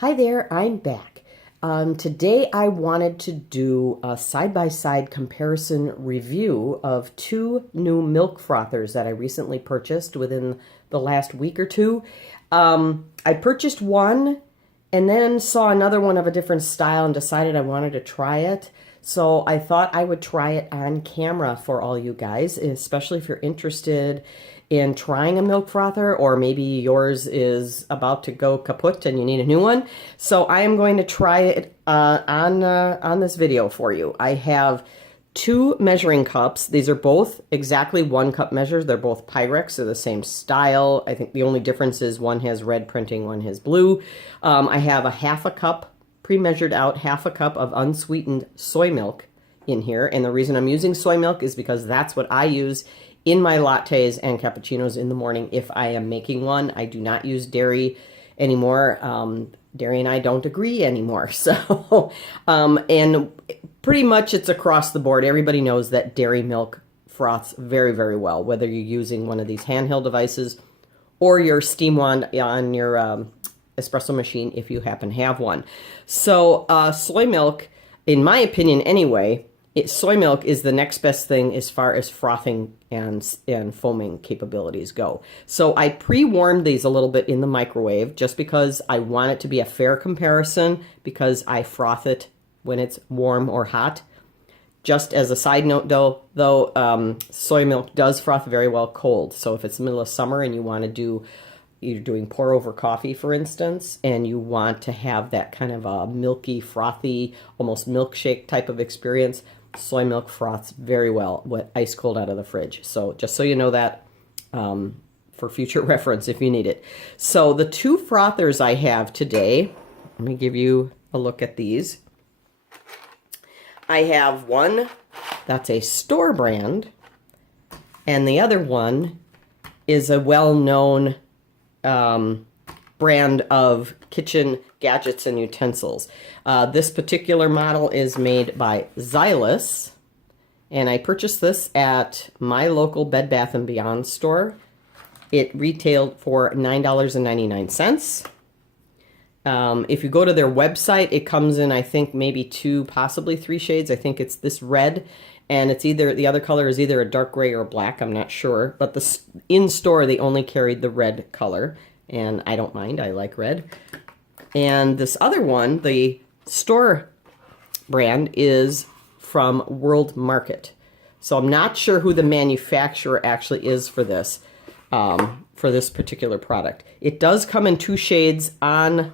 Hi there, I'm back. Today I wanted to do a side-by-side comparison review of two new milk frothers that I recently purchased within the last week or two. I purchased one and then saw another one of a different style and decided I wanted to try it. So I thought I would try it on camera for all you guys, especially if you're interested in trying a milk frother, or maybe yours is about to go kaput and you need a new one. So I am going to try it on this video for you. I have two measuring cups. These are both exactly 1 cup measures. They're both Pyrex. They're the same style. I think the only difference is one has red printing, one has blue. I have a half a cup, pre-measured out, half a cup of unsweetened soy milk in here. And the reason I'm using soy milk is because that's what I use in my lattes and cappuccinos in the morning if I am making one. I do not use dairy anymore. Dairy and I don't agree anymore. So, and pretty much it's across the board. Everybody knows that dairy milk froths very, very well, whether you're using one of these handheld devices or your steam wand on your espresso machine if you happen to have one. So soy milk, in my opinion anyway, soy milk is the next best thing as far as frothing and foaming capabilities go. So I pre-warmed these a little bit in the microwave just because I want it to be a fair comparison, because I froth it when it's warm or hot. Just as a side note though, soy milk does froth very well cold. So if it's the middle of summer and you want to do, you're doing pour over coffee, for instance, and you want to have that kind of a milky, frothy, almost milkshake type of experience, soy milk froths very well with ice cold out of the fridge. So just so you know that for future reference if you need it. So the two frothers I have today, let me give you a look at these. I have one that's a store brand, and the other one is a well-known brand of kitchen gadgets and utensils. This particular model is made by Zyliss, and I purchased this at my local Bed Bath & Beyond store. It retailed for $9.99. If you go to their website, it comes in, I think, maybe 2, possibly 3 shades. I think it's this red, and it's either, the other color is either a dark gray or black, I'm not sure. But in store, they only carried the red color, and I don't mind, I like red. And this other one, the store brand, is from World Market. So I'm not sure who the manufacturer actually is for this particular product. It does come in 2 shades on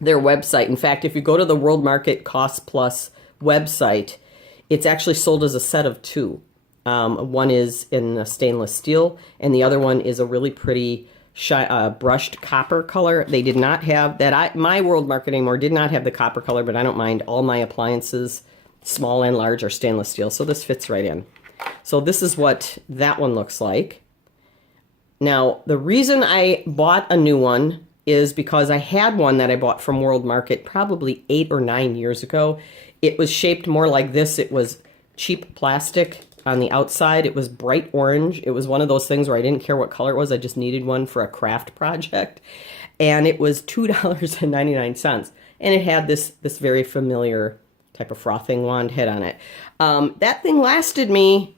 their website. In fact, if you go to the World Market Cost Plus website, it's actually sold as a set of 2. One is in a stainless steel, and the other one is a really pretty brushed copper color. They did not have that. My World Market anymore did not have the copper color, but I don't mind. All my appliances, small and large, are stainless steel, so this fits right in. So this is what that one looks like. Now, the reason I bought a new one is because I had one that I bought from World Market probably 8 or 9 years ago. It was shaped more like this. It was cheap plastic on the outside. It was bright orange. It was one of those things where I didn't care what color it was. I just needed one for a craft project. And it was $2.99. And it had this very familiar type of frothing wand head on it. That thing lasted me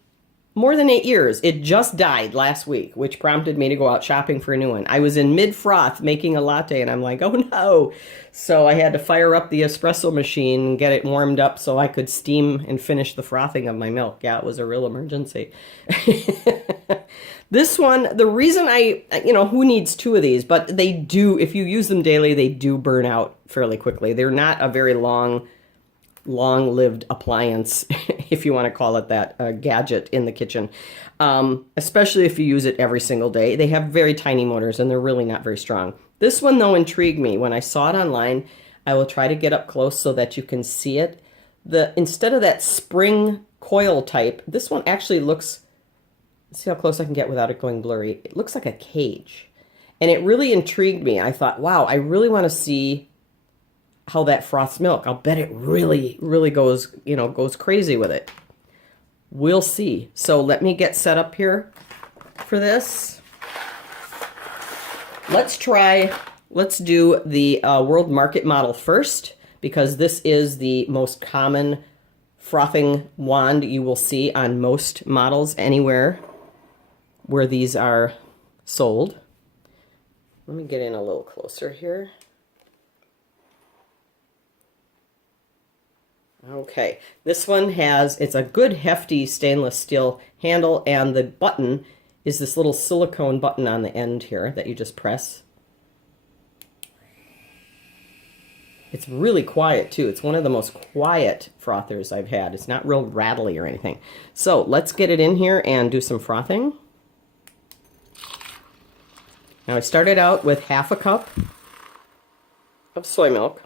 more than 8 years. It just died last week, which prompted me to go out shopping for a new one. I was in mid-froth making a latte, and I'm like, oh no. So I had to fire up the espresso machine and get it warmed up so I could steam and finish the frothing of my milk. Yeah, it was a real emergency. This one, the reason who needs 2 of these? But they do, if you use them daily, they do burn out fairly quickly. They're not a very long-lived appliance, if you want to call it that, a gadget in the kitchen, especially if you use it every single day. They have very tiny motors, and they're really not very strong. This one, though, intrigued me. When I saw it online, I will try to get up close so that you can see it. Instead of that spring coil type, this one actually looks, let's see how close I can get without it going blurry. It looks like a cage, and it really intrigued me. I thought, wow, I really want to see how that froths milk. I'll bet it really, really goes crazy with it. We'll see. So let me get set up here for this. Let's try let's do the world market model first, because this is the most common frothing wand you will see on most models anywhere where these are sold. Let me get in a little closer here. Okay, this one it's a good hefty stainless steel handle, and the button is this little silicone button on the end here that you just press. It's really quiet too. It's one of the most quiet frothers I've had. It's not real rattly or anything. So let's get it in here and do some frothing. Now I started out with half a cup of soy milk.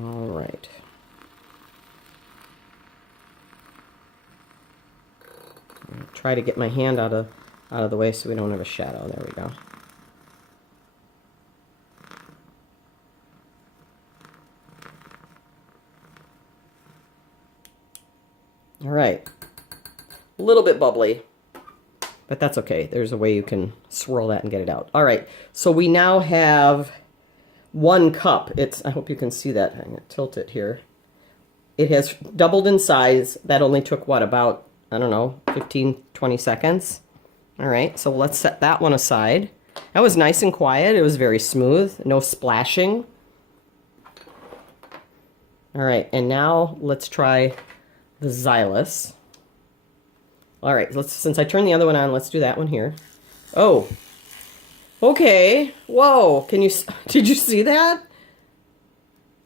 All right. Try to get my hand out of the way so we don't have a shadow. There we go. All right. A little bit bubbly, but that's okay. There's a way you can swirl that and get it out. All right. So we now have 1 cup. I hope you can see that. I'm going to tilt it here. It has doubled in size. That only took, what, about, I don't know, 15, 20 seconds. All right, so let's set that one aside. That was nice and quiet. It was very smooth, no splashing. All right, and now let's try the Zyliss. All right, since I turned the other one on, let's do that one here. Oh, okay. Whoa, did you see that?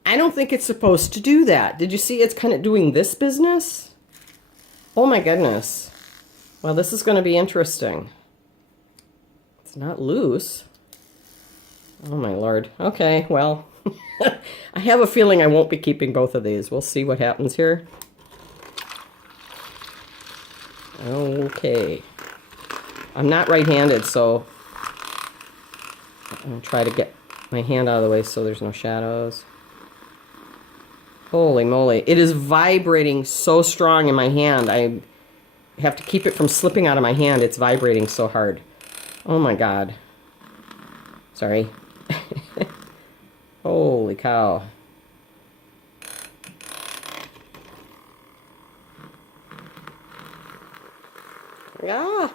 I don't think it's supposed to do that. Did you see it's kind of doing this business? Oh my goodness. Well, this is going to be interesting. It's not loose. Oh my Lord. Okay, well, I have a feeling I won't be keeping both of these. We'll see what happens here. Okay. I'm not right-handed, so I'm going to try to get my hand out of the way so there's no shadows. Holy moly. It is vibrating so strong in my hand. I have to keep it from slipping out of my hand. It's vibrating so hard. Oh my God. Sorry. Holy cow. Ah.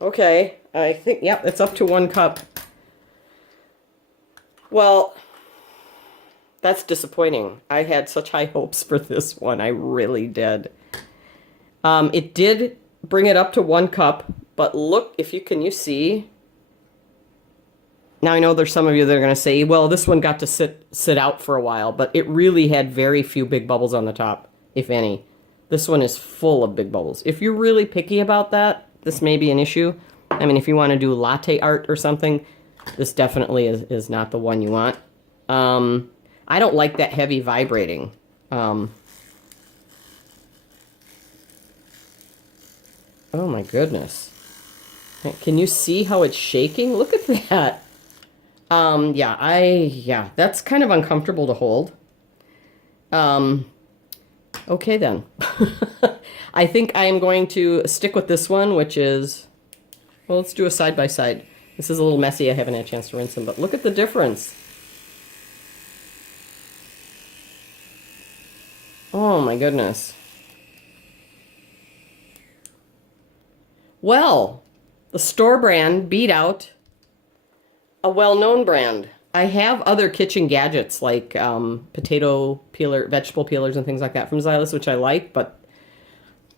Okay. I think, yep, it's up to 1 cup. Well, that's disappointing. I had such high hopes for this one. I really did. It did bring it up to 1 cup, but look, can you see? Now I know there's some of you that are going to say, well, this one got to sit out for a while, but it really had very few big bubbles on the top, if any. This one is full of big bubbles. If you're really picky about that, this may be an issue. I mean, if you want to do latte art or something, this definitely is not the one you want. I don't like that heavy vibrating. Oh my goodness. Can you see how it's shaking? Look at that. Yeah, that's kind of uncomfortable to hold. Okay then. I think I am going to stick with this one, which is, well, let's do a side by side. This is a little messy. I haven't had a chance to rinse them, but look at the difference. Oh my goodness. Well, the store brand beat out a well-known brand. I have other kitchen gadgets like potato peeler, vegetable peelers and things like that from Zyliss, which I like, but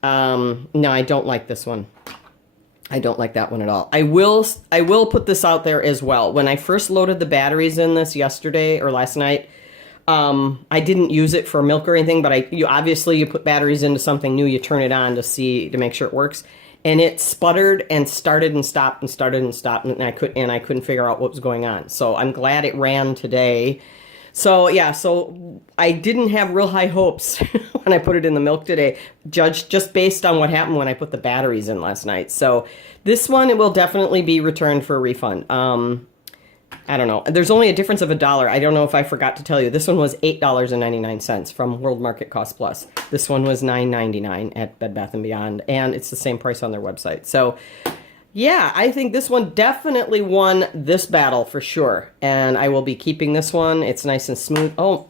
no, I don't like this one. I don't like that one at all. I will put this out there as well. When I first loaded the batteries in this yesterday or last night, I didn't use it for milk or anything, but obviously you put batteries into something new, you turn it on to make sure it works. And it sputtered and started and stopped and started and stopped, and I couldn't figure out what was going on. So I'm glad it ran today. So yeah, so I didn't have real high hopes when I put it in the milk today, just based on what happened when I put the batteries in last night. So this one, it will definitely be returned for a refund. I don't know. There's only a difference of $1. I don't know if I forgot to tell you. This one was $8.99 from World Market Cost Plus. This one was $9.99 at Bed Bath & Beyond, and it's the same price on their website. So, yeah, I think this one definitely won this battle for sure, and I will be keeping this one. It's nice and smooth. Oh,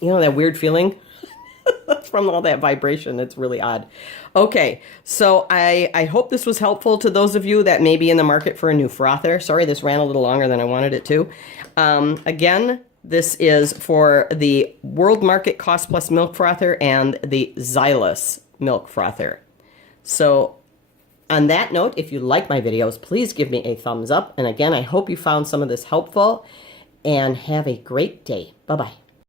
you know that weird feeling? From all that vibration. It's really odd. Okay, so I hope this was helpful to those of you that may be in the market for a new frother. Sorry, this ran a little longer than I wanted it to. Again, this is for the World Market Cost Plus milk frother and the Zyliss milk frother. So on that note, if you like my videos, please give me a thumbs up. And again, I hope you found some of this helpful, and have a great day. Bye-bye.